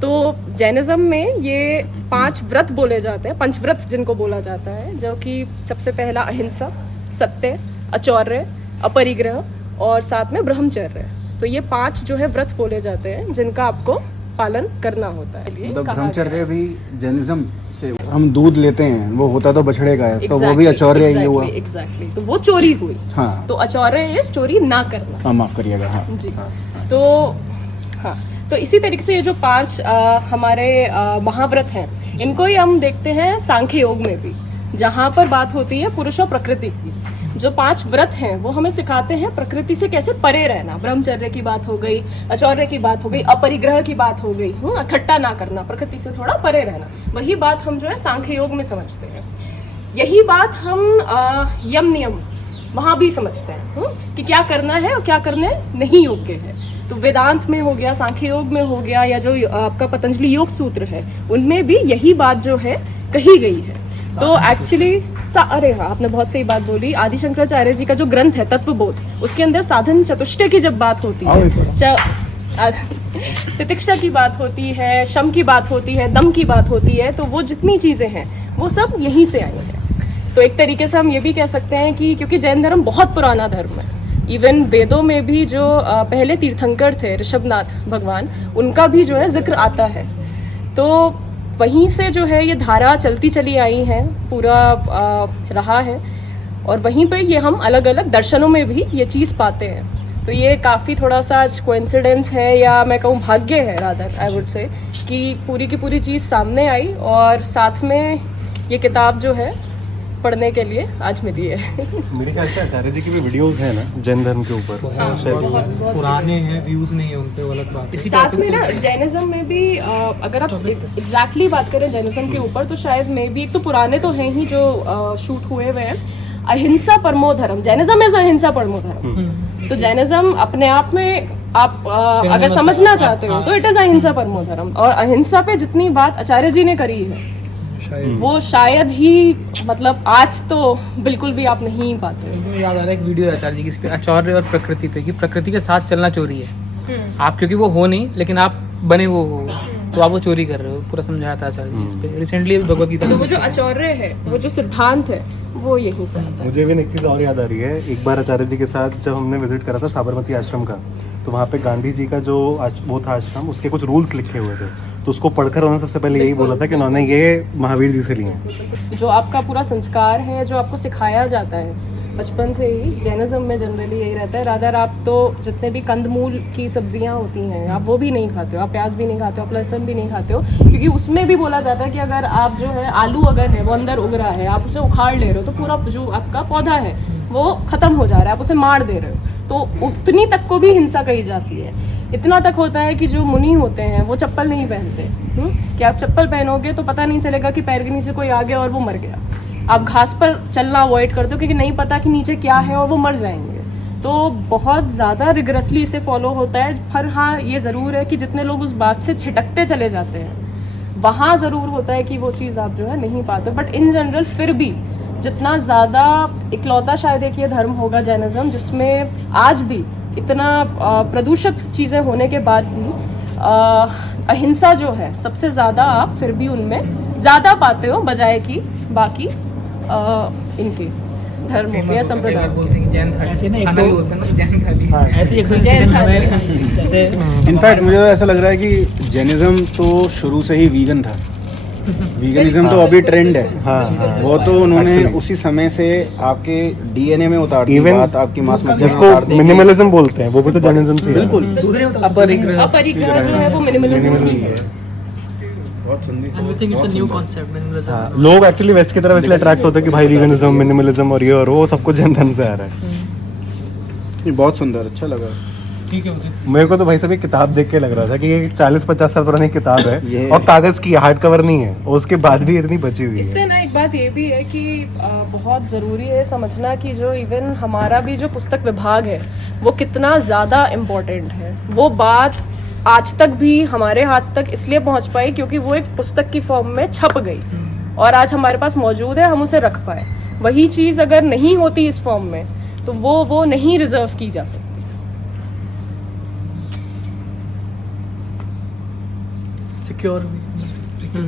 तो जैनिज्म में ये 5 व्रत बोले जाते हैं, पंचव्रत जिनको बोला जाता है, जो कि सबसे पहला अहिंसा, सत्य, अचौर्य, अपरिग्रह और साथ में ब्रह्मचर्य। तो ये 5 जो है व्रत बोले जाते हैं जिनका आपको पालन करना होता है। मतलब ब्रह्मचर्य भी जैनिज्म से हम दूध लेते हैं, वो होता तो बछड़े का है, तो वो भी अचौर्य ही हुआ। एग्जैक्टली, तो वो चोरी हुई। हाँ तो अचौर्य इज चोरी ना करना। हाँ माफ करिएगा। हाँ जी। तो हाँ, तो इसी तरीके से ये जो 5 हमारे महाव्रत हैं, इनको ही हम देखते हैं सांख्य योग में भी, जहाँ पर बात होती है पुरुष और प्रकृति की। जो 5 व्रत हैं वो हमें सिखाते हैं प्रकृति से कैसे परे रहना। ब्रह्मचर्य की बात हो गई, अचौर्य की बात हो गई, अपरिग्रह की बात हो गई, इकट्ठा ना करना, प्रकृति से थोड़ा परे रहना। वही बात हम जो है सांख्य योग में समझते हैं। यही बात हम यम नियम वहाँ भी समझते हैं कि क्या करना है और क्या करने नहीं योग्य है। तो वेदांत में हो गया, सांख्य योग में हो गया, या जो आपका पतंजलि योग सूत्र है उनमें भी यही बात जो है कही गई है। तो एक्चुअली अरे हाँ, आपने बहुत सही बात बोली। आदि शंकराचार्य जी का जो ग्रंथ है तत्वबोध, उसके अंदर साधन चतुष्टय की जब बात होती है, तितिक्षा की बात होती है, शम की बात होती है, दम की बात होती है, तो वो जितनी चीज़ें हैं वो सब यहीं से आई हैं। तो एक तरीके से हम ये भी कह सकते हैं कि क्योंकि जैन धर्म बहुत पुराना धर्म है, इवन वेदों में भी जो पहले तीर्थंकर थे ऋषभनाथ भगवान, उनका भी जो है जिक्र आता है। तो वहीं से जो है ये धारा चलती चली आई है, पूरा रहा है, और वहीं पे ये हम अलग अलग दर्शनों में भी ये चीज़ पाते हैं। तो ये काफ़ी थोड़ा सा आज कोइंसिडेंस है, या मैं कहूँ भाग्य है रादर, आई वुड से, कि पूरी की पूरी चीज़ सामने आई और साथ में ये किताब जो है पढ़ने के लिए आज मिली है। मेरे ख्याल से आचार्य जी की भी वीडियोस हैं ना जैन धर्म के ऊपर, पुराने हैं, व्यूज नहीं है उन पे, अलग बात है। साथ में ना जैनिज्म में भी अगर आप एग्जैक्टली बात करें जैनिज्म के ऊपर, तो शायद मे भी, एक तो पुराने तो हैं ही जो शूट हुए हुए हैं, अहिंसा परमो धर्म, जैनिज्म इज अहिंसा परमो धर्म। तो जैनिज्म अपने आप में आप अगर समझना चाहते हो तो इट इज अहिंसा परमो धर्म, और अहिंसा पे जितनी बात आचार्य जी ने करी है वो शायद ही मतलब आज तो बिल्कुल भी आप नहीं पाते। मुझे याद आ रहा है एक वीडियो आचार्य जी की इस पे आचार्य और प्रकृति पे, कि प्रकृति के साथ चलना चोरी है। आप क्योंकि वो हो नहीं, लेकिन आप बने वो हो, तो आप वो चोरी कर रहे हो। पूरा समझाया था आचार्य जी इस पे रिसेंटली भगवद गीता। तो वो जो आचार्य है, वो जो सिद्धांत है, वो यहीं से आता है। मुझे भी एक चीज़ और याद आ रही है। एक बार आचार्य जी के साथ जब हमने विजिट करा था साबरमती आश्रम का, तो वहाँ पे गांधी जी का जो वो था आश्रम, उसके कुछ रूल्स लिखे हुए थे, तो उसको पढ़कर उन्होंने सबसे पहले यही बोला था कि उन्होंने ये महावीर जी से लिए हैं। जो आपका पूरा संस्कार है, जो आपको सिखाया जाता है बचपन से ही, जैनिज्म में जनरली यही रहता है। रादर आप तो जितने भी कंदमूल की सब्जियां होती हैं आप वो भी नहीं खाते हो, आप प्याज भी नहीं खाते हो, आप लहसुन भी नहीं खाते हो, क्योंकि उसमें भी बोला जाता है कि अगर आप जो है आलू अगर है वो अंदर उग रहा है, आप उसे उखाड़ ले रहे हो तो पूरा जो आपका पौधा है वो खत्म हो जा रहा है, आप उसे मार दे रहे हो। तो उतनी तक को भी हिंसा कही जाती है। इतना तक होता है कि जो मुनि होते हैं वो चप्पल नहीं पहनते, कि आप चप्पल पहनोगे तो पता नहीं चलेगा कि पैर के नीचे कोई आ गया और वो मर गया। आप घास पर चलना अवॉइड करते हो क्योंकि नहीं पता कि नीचे क्या है और वो मर जाएंगे। तो बहुत ज़्यादा रिगरसली इसे फॉलो होता है। पर हाँ, ये ज़रूर है कि जितने लोग उस बात से छिटकते चले जाते हैं वहाँ ज़रूर होता है कि वो चीज़ आप जो है नहीं पाते। बट इन जनरल फिर भी जितना ज़्यादा, इकलौता शायद एक ये धर्म होगा जैनिज्म जिसमें आज भी इतना प्रदूषित चीज़ें होने के बाद भी अहिंसा जो है सबसे ज़्यादा आप फिर भी उनमें ज़्यादा पाते हो, बजाय कि बाकी इनके धर्म हो गया संप्रदाय बोलते हैं कि जैन थाली, ऐसे ना एक खाना दो भी बोलते हैं ना जैन थाली। ऐसे एक दो जैन इंसिडेंट थाली। हमें जैसे इनफैक्ट मुझे तो ऐसा लग रहा है कि जैनिज्म तो शुरू से ही वीगन था। वीगनिज्म तो अभी ट्रेंड है। हाँ, वो तो उन्होंने Actually. उसी समय से आपके डीएनए में उतार दी Even बात, आपकी मांस मज्जा में जिसको उतार दी कि- मिनिमलिज्म बोलते हैं वो भी तो जैनिज्म से ही है। बिल्कुल अपरिग्रह अपरिग्रह जो है वो मिनिमलिज्म ही है। बहुत सुंदर। and we think it's a new concept minimalism. हाँ, लोग एक्चुअली वेस्ट की तरफ इसलिए अट्रैक्ट होते हैं कि भाई वीगनिज्म, मिनिमलिज्म और ये और वो सब कुछ जैन धर्म से आ रहा है। ये बहुत सुंदर, अच्छा लगा। ठीक है उदित। मेरे को तो भाई साहब ये किताब देख के लग रहा था कि ये 40-50 साल पुरानी किताब ये- है और कागज की हार्ड कवर नहीं है और उसके बाद भी इतनी बची हुई इससे है। ना एक बात ये भी है कि बहुत ज़रूरी है समझना कि जो इवन हमारा भी जो पुस्तक विभाग है वो कितना ज़्यादा इम्पोर्टेंट है। वो बात आज तक भी हमारे हाथ तक इसलिए पहुंच पाई क्योंकि वो एक पुस्तक की फॉर्म में छप गई और आज हमारे पास मौजूद है, हम उसे रख पाए। वही चीज़ अगर नहीं होती इस फॉर्म में तो वो नहीं रिजर्व की जा सकती। सिक्योर बिल्कुल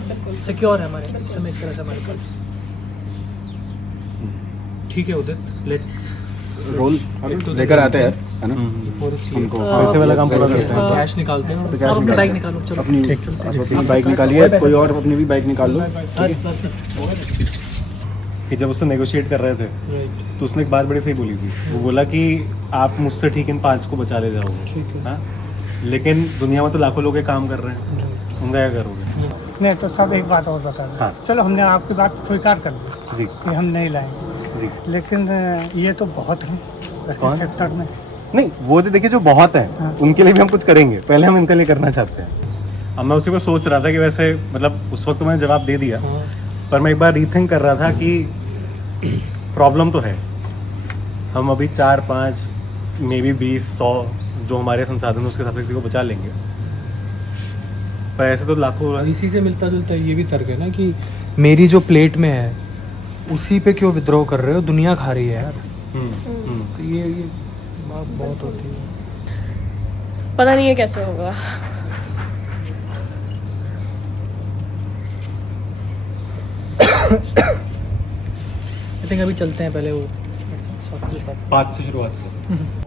बिल्कुल सिक्योर है हमारे इस समय एक तरह से हमारे पास। ठीक है उदित, लेट्स रोल लेकर आते हैं, है ना? हमको पैसे वाला काम पूरा करते हैं। कैश निकालते हैं। कैश आप अपनी निकालते बाइक हैं। निकालो, चलो अपनी आप अपनी बाइक निकालिए, कोई और अपनी भी बाइक निकाल लो। कि जब उससे नेगोशिएट कर रहे थे राइट, तो उसने एक बात बड़ी सही बोली थी। वो बोला कि आप मुझसे ठीक इन 5 को बचा ले जाओगे, ठीक है। हाँ? लेकिन दुनिया में तो लाखों लोग ये काम कर रहे हैं, उनका क्या करोगे? नहीं तो सब एक बात और बता दें। हाँ। चलो हमने आपकी बात स्वीकार कर ली जी कि हम नहीं लाएंगे, जी लेकिन ये तो बहुत है कौन? सेक्टर में। नहीं, वो तो देखिए जो बहुत है हाँ। उनके लिए भी हम कुछ करेंगे, पहले हम इनके लिए करना चाहते हैं। अब मैं उसी को सोच रहा था कि वैसे मतलब उस वक्त तो मैंने जवाब दे दिया, पर मैं एक बार रीथिंक कर रहा था कि प्रॉब्लम तो है। हम अभी 4-5 मे बी 20-100 जो हमारे संसाधन उसके हिसाब से किसी को बचा लेंगे, पर ऐसे तो लाखों। इसी से मिलता जुलता ये भी तर्क है ना कि मेरी जो प्लेट में है उसी पे क्यों विद्रोह कर रहे हो, दुनिया खा रही है यार। तो ये बात बहुत होती है। पता नहीं है कैसे होगा। आई थिंक अभी चलते हैं पहले वो शॉप के साथ। 5 से शुरुआत करें।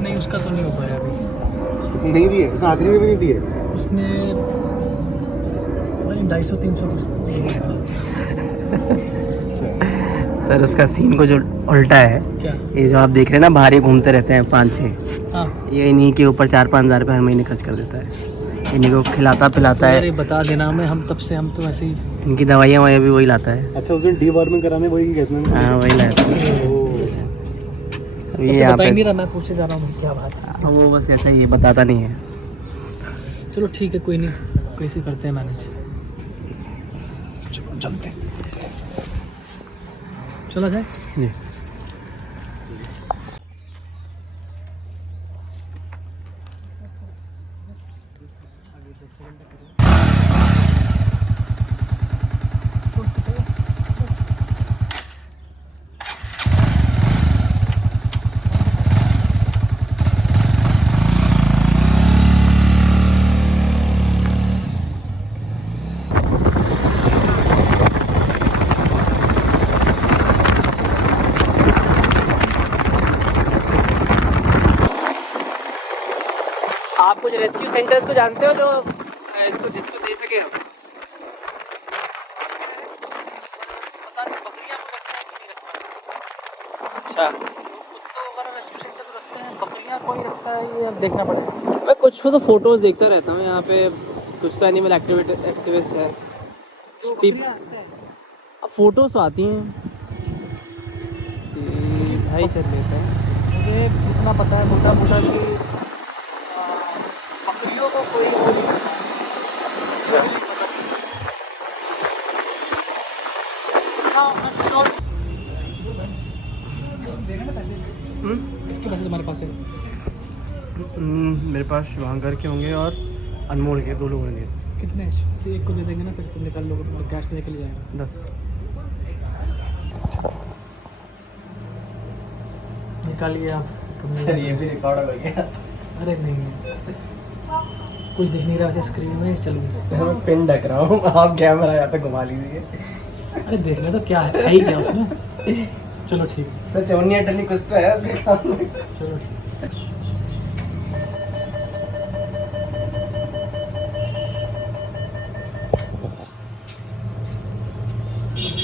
नहीं उसका तो नहीं हो पाया अभी। उसने नहीं दिए, उसने आखिरी में भी नहीं दिए। उसने पता नहीं 250-300 सर उसका सीन को जो उल्टा है, क्या? ये जो आप देख रहे हैं ना बाहर ही घूमते रहते हैं 5-6, हाँ ये इन्हीं के ऊपर 4-5 हज़ार रुपये हर महीने खर्च कर देता है। इन्हीं को खिलाता पिलाता है, अरे बता देना हमें, हम तब से हम तो ऐसे ही। इनकी दवाइयाँ ववाइयाँ भी वही लाता है। अच्छा, उस दिन डीवॉर्मिंग कराने वही कहते हैं। हाँ वही लाता है। तब ये से यहाँ बता ही पे नहीं रहा, मैं पूछे जा रहा हूँ क्या बात है। वो बस ऐसा ही, ये बताता नहीं है। चलो ठीक है, कोई नहीं, कैसे करते हैं मैनेज। चलो चलते हैं, चला जाए। जी। आप कुछ रेस्क्यू सेंटर्स को जानते हो जो इसको दे सके हो? अच्छा, कुत्तों वगैरह रेस्क्यू सेंटर तो रखते हैं, बकरियाँ कोई रखता है ये अब देखना पड़ेगा। मैं कुछ तो फोटोज देखता रहता हूँ यहाँ पे, कुछ तो एनिमल एक्टिविस्ट है। अब फोटोज आती हैं, भाई चल लेता है। मुझे इतना पता है मोटा मोटा कि बकरियों को कोई वो नहीं करता। अच्छा, इसके पैसे तुम्हारे पास है? मेरे पास शुभांकर के होंगे और अनमोल के, 2 लोग होंगे। कितने? इसे एक को दे देंगे ना, फिर तुम निकाल लोगे तो कैश में निकल जाएगा। 10 निकालिए आप। सर ये भी रिकॉर्ड हो गया। अरे नहीं, कुछ दिख नहीं रहा वैसे स्क्रीन में। चलिए सर मैं पिन ढक रहा हूँ, आप कैमरा यहाँ तक घुमा लीजिए। अरे देखना तो क्या है ही क्या उसमें। चलो ठीक है सर, चौनिया टनी कुछ तो है उसके काम में। चलो ठीक।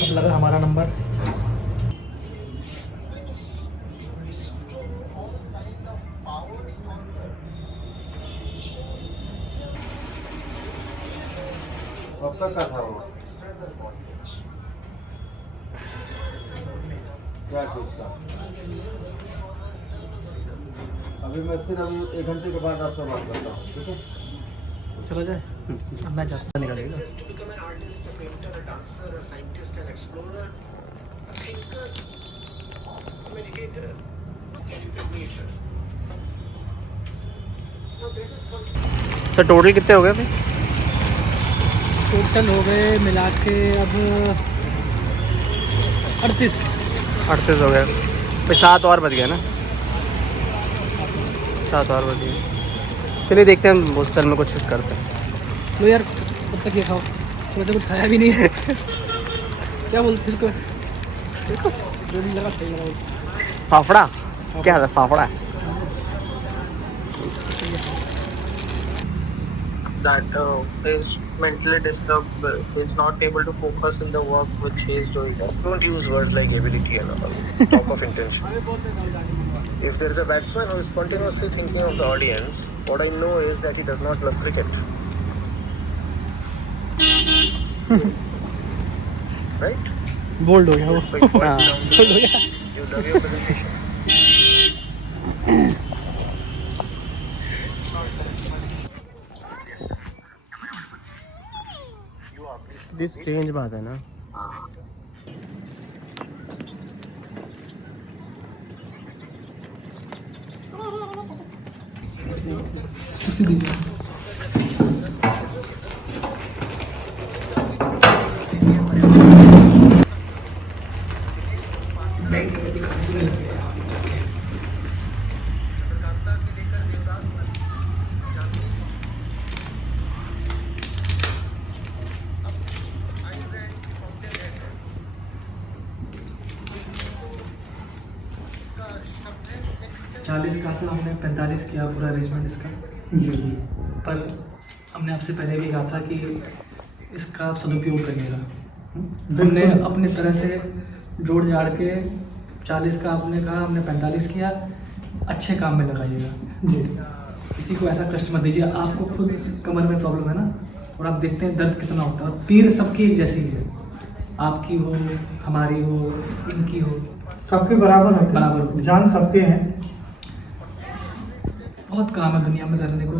अब लगा हमारा नंबर। कब तक का था वो? क्या चीज का? अभी मैं फिर 1 घंटे के बाद आपसे बात करता हूँ, ठीक है? चला जाए, अब मैं जाता निकलेगा। सर टोटल कितने हो गए फिर? टोटल हो गए मिला के अब 38 हो गए। फिर 7 और बच गए ना? 7 और बच गए। चलिए देखते हैं, बहुत सर में कुछ करते हैं। लो यार, कब तक ये खाओ, सुबह से कुछ खाया भी नहीं है। क्या बोलते इसको? देखो जो भी लगा सही लगा। फाफड़ा क्या है? Fafda that is mentally disturbed, is not able to focus in the work which he is doing. Don't use words like ability and all. Talk of intention. If there is a batsman who is spontaneously thinking of the audience, what I know is that he does not love cricket. Right? Bowled हो गया वो। So it boils down to you love your presentation. This strange बात है ना। चालीस का था, हमने 45 किया पूरा अरेंजमेंट इसका। जी जी। पर हमने आपसे पहले भी कहा था कि इसका आप सदुपयोग करिएगा। हमने अपने तरह से जोड़ जाड़ के 40 का आपने कहा, हमने 45 किया। अच्छे काम में लगाइएगा जी, किसी को ऐसा कष्ट मत दीजिए। आपको खुद कमर में प्रॉब्लम है ना, और आप देखते हैं दर्द कितना होता है। और पीर सबकी एक जैसी है, आपकी हो, हमारी हो, इनकी हो, सबके बराबर होते हैं, बराबर होते हैं। जान सबके हैं। बहुत काम है दुनिया में करने को,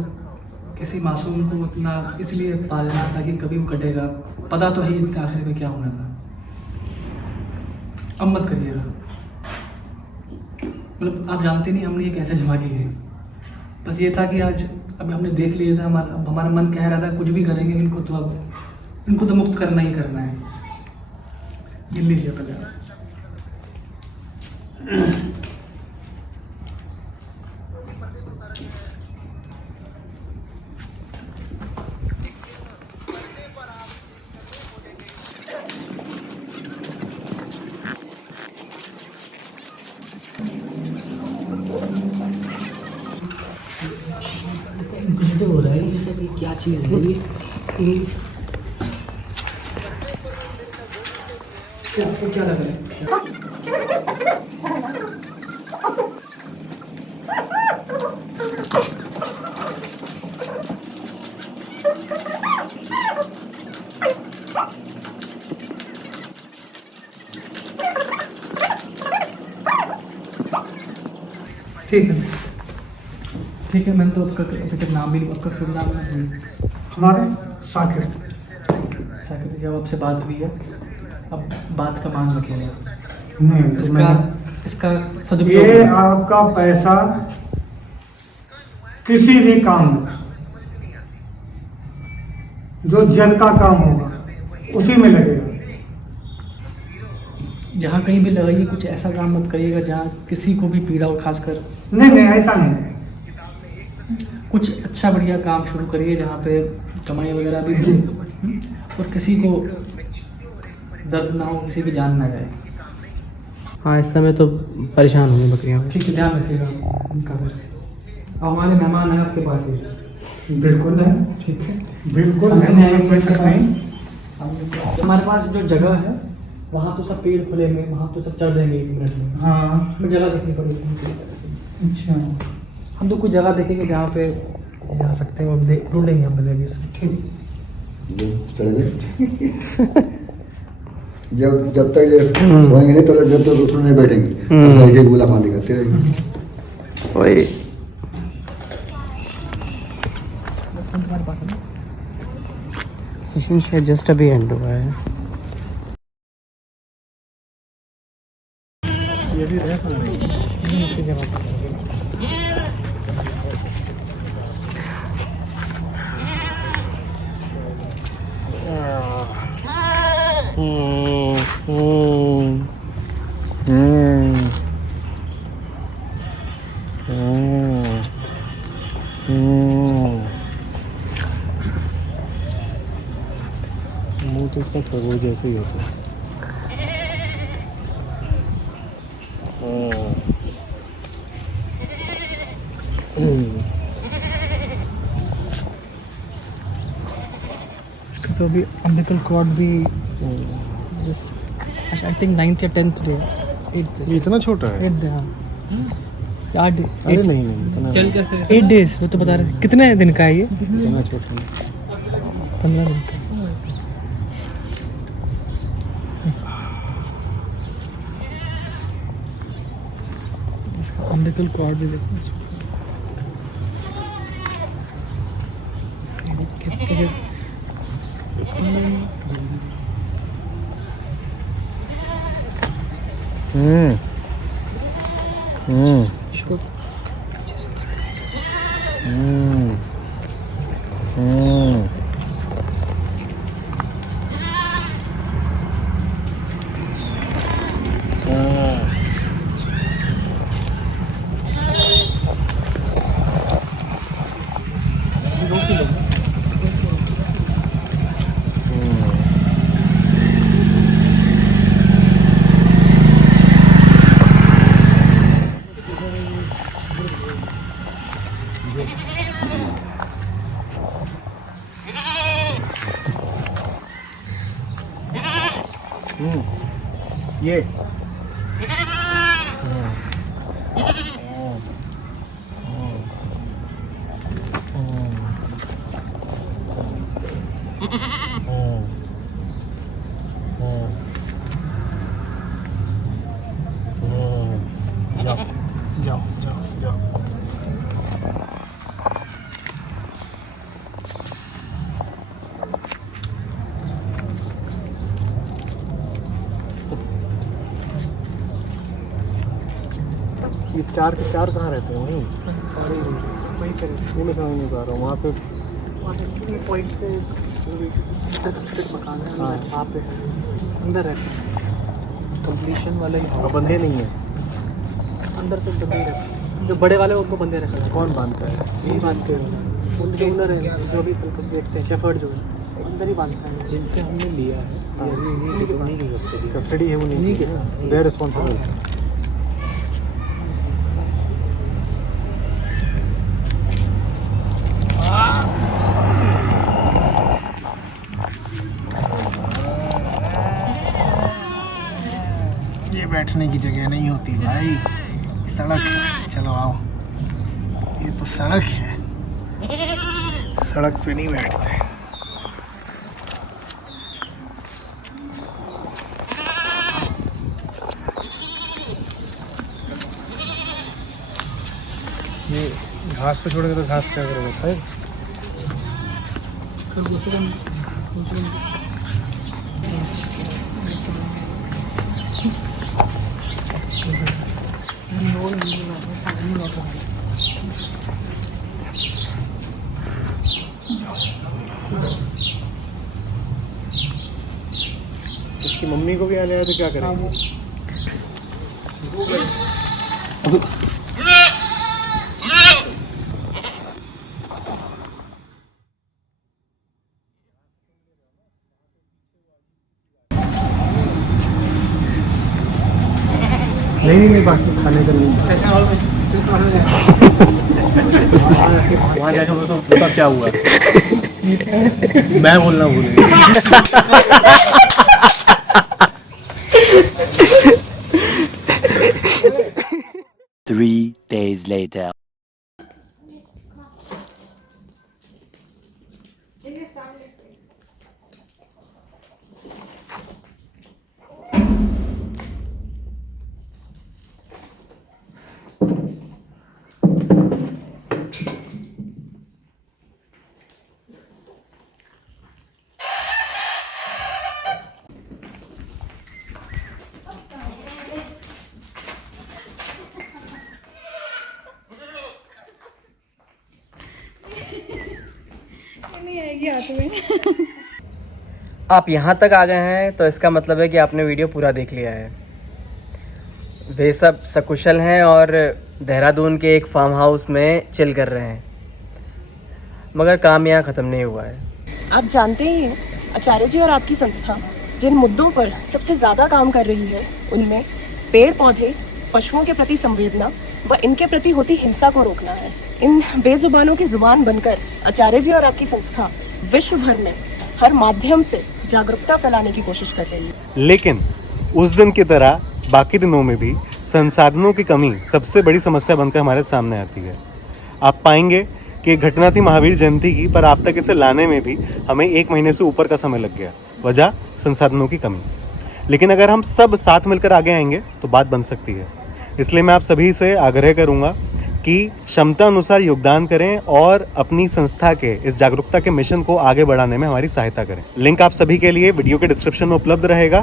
किसी मासूम को उतना इसलिए पालना ताकि कभी वो कटेगा, पता तो है ही कि आखिर में क्या होना था। अब मत करिएगा, मतलब आप जानते नहीं हमने ये कैसे दिमागी है। बस ये था कि आज अब हमने देख लिया था, हमारा मन कह रहा था कुछ भी करेंगे इनको तो, अब इनको तो मुक्त करना ही करना है। गिन लीजिए पहले। मुझे तो हो रहा है जैसे कि क्या चीज़ है ये आपको क्या लग रहा है? ठीक है, मैंने तो आपका नाम भी, आपका शुभ नाम है? हमारे साकिर। साकिर, जब आपसे बात हुई है अब बात का मान रखिएगा। नहीं, इसका सदुपयोग, ये आपका पैसा किसी भी काम में जो जन का काम होगा उसी में लगेगा। जहाँ कहीं भी लगाइए, कुछ ऐसा काम मत करिएगा जहाँ किसी को भी पीड़ा हो, खासकर। नहीं, ऐसा नहीं। कुछ अच्छा बढ़िया काम शुरू करिए जहाँ पे कमाई वगैरह भी हो और किसी को दर्द ना हो, किसी की जान ना जाए। हाँ, इस समय तो परेशान होंगे बकरियाँ। ठीक है, ध्यान रखिएगा उनका। हमारे मेहमान हैं आपके पास ही। बिल्कुल है, ठीक है, बिल्कुल है। हमारे पास जो जगह है वहाँ तो सब पेड़ खुले में, वहाँ तो सब चढ़ देंगे 1 मिनट में। हाँ, उसमें जगह देखनी पड़ेगी। अच्छा, हम तो कुछ जगह देखेंगे जहाँ पे जा सकते हैं, अब ढूंढेंगे हम मिलेगी। ठीक, जब तक ये सोएंगे नहीं तो जब तक दूसरों नहीं बैठेंगे तब तक ये गुला पानी करते रहेंगे। वही तुम्हारे पास है ना? सेशन शायद जस्ट अभी एंड हुआ है। ये भी रह पा रही है। मुँह तो इसका खरगोश जैसे ही होता है। इसका तो अभी अम्बिकल कॉर्ड भी आई थिंक 9th या 10th डे, 8th ये इतना छोटा है? 8 डे, हाँ 8 डे। अरे नहीं, चल कैसे 8 डेज वो तो बता रहे। कितने दिन का है ये? इतना छोटा है। 15 दिन का। इसका अम्बिकल कॉर्ड भी देखते हैं। ये जाओ जाओ जाओ जाओ। चार के चार कहाँ रहते हैं? वहीं सारे वहीं पर। ये मैं समझ नहीं पा रहा हूँ वहाँ पे पॉइंट पे मकान है, वहाँ पे अंदर रहते हैं, कंप्लीशन वाले ही और बंधे नहीं है। अंदर तो बंदे ही रहते हैं, जो बड़े वाले उनको बंदे रखा है। कौन बांधता है? यही बांधते हैं उनके ओनर है, जो भी देखते हैं शेफर्ड जो है अंदर ही बांधता है। जिनसे हमने लिया है उन्हीं की कस्टडी है उन्हीं के साथ, दे रिस्पॉन्सिबल। ये बैठने की जगह नहीं होती भाई, सड़क है। चलो आओ, ये तो सड़क है, सड़क पे नहीं बैठते। ये घास पे छोड़ेंगे तो घास क्या करेगा भाई? उसकी मम्मी को भी आने आया तो क्या करेंगे? नहीं बात तो खाने का नहीं। वहाँ जाके तो बता क्या हुआ। मैं बोलना भूल गया। 3 days later. आप यहाँ तक आ गए हैं तो इसका मतलब है कि आपने वीडियो पूरा देख लिया है। वे सब सकुशल हैं और देहरादून के एक फार्म हाउस में चिल कर रहे हैं, मगर काम यहाँ ख़त्म नहीं हुआ है। आप जानते ही हैं, आचार्य जी और आपकी संस्था जिन मुद्दों पर सबसे ज़्यादा काम कर रही है उनमें पेड़ पौधे, पशुओं के प्रति संवेदना व इनके प्रति होती हिंसा को रोकना है। इन बेजुबानों की जुबान बनकर आचार्य जी और आपकी संस्था विश्व भर में हर माध्यम से जागरूकता फैलाने की कोशिश कर रही है। लेकिन उस दिन की तरह बाकी दिनों में भी संसाधनों की कमी सबसे बड़ी समस्या बनकर हमारे सामने आती है। आप पाएंगे कि घटना थी महावीर जयंती की, पर आप तक इसे लाने में भी हमें 1 महीने से ऊपर का समय लग गया। वजह संसाधनों की कमी। लेकिन अगर हम सब साथ मिलकर आगे आएंगे तो बात बन सकती है। इसलिए मैं आप सभी से आग्रह करूंगा कि क्षमता अनुसार योगदान करें और अपनी संस्था के इस जागरूकता के मिशन को आगे बढ़ाने में हमारी सहायता करें। लिंक आप सभी के लिए वीडियो के डिस्क्रिप्शन में उपलब्ध रहेगा।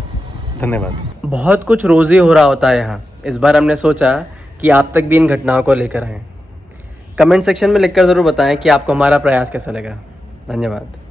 धन्यवाद। बहुत कुछ रोज़ ही हो रहा होता है यहाँ। इस बार हमने सोचा कि आप तक भी इन घटनाओं को लेकर आएँ। कमेंट सेक्शन में लिखकर ज़रूर बताएं कि आपको हमारा प्रयास कैसा लगा। धन्यवाद।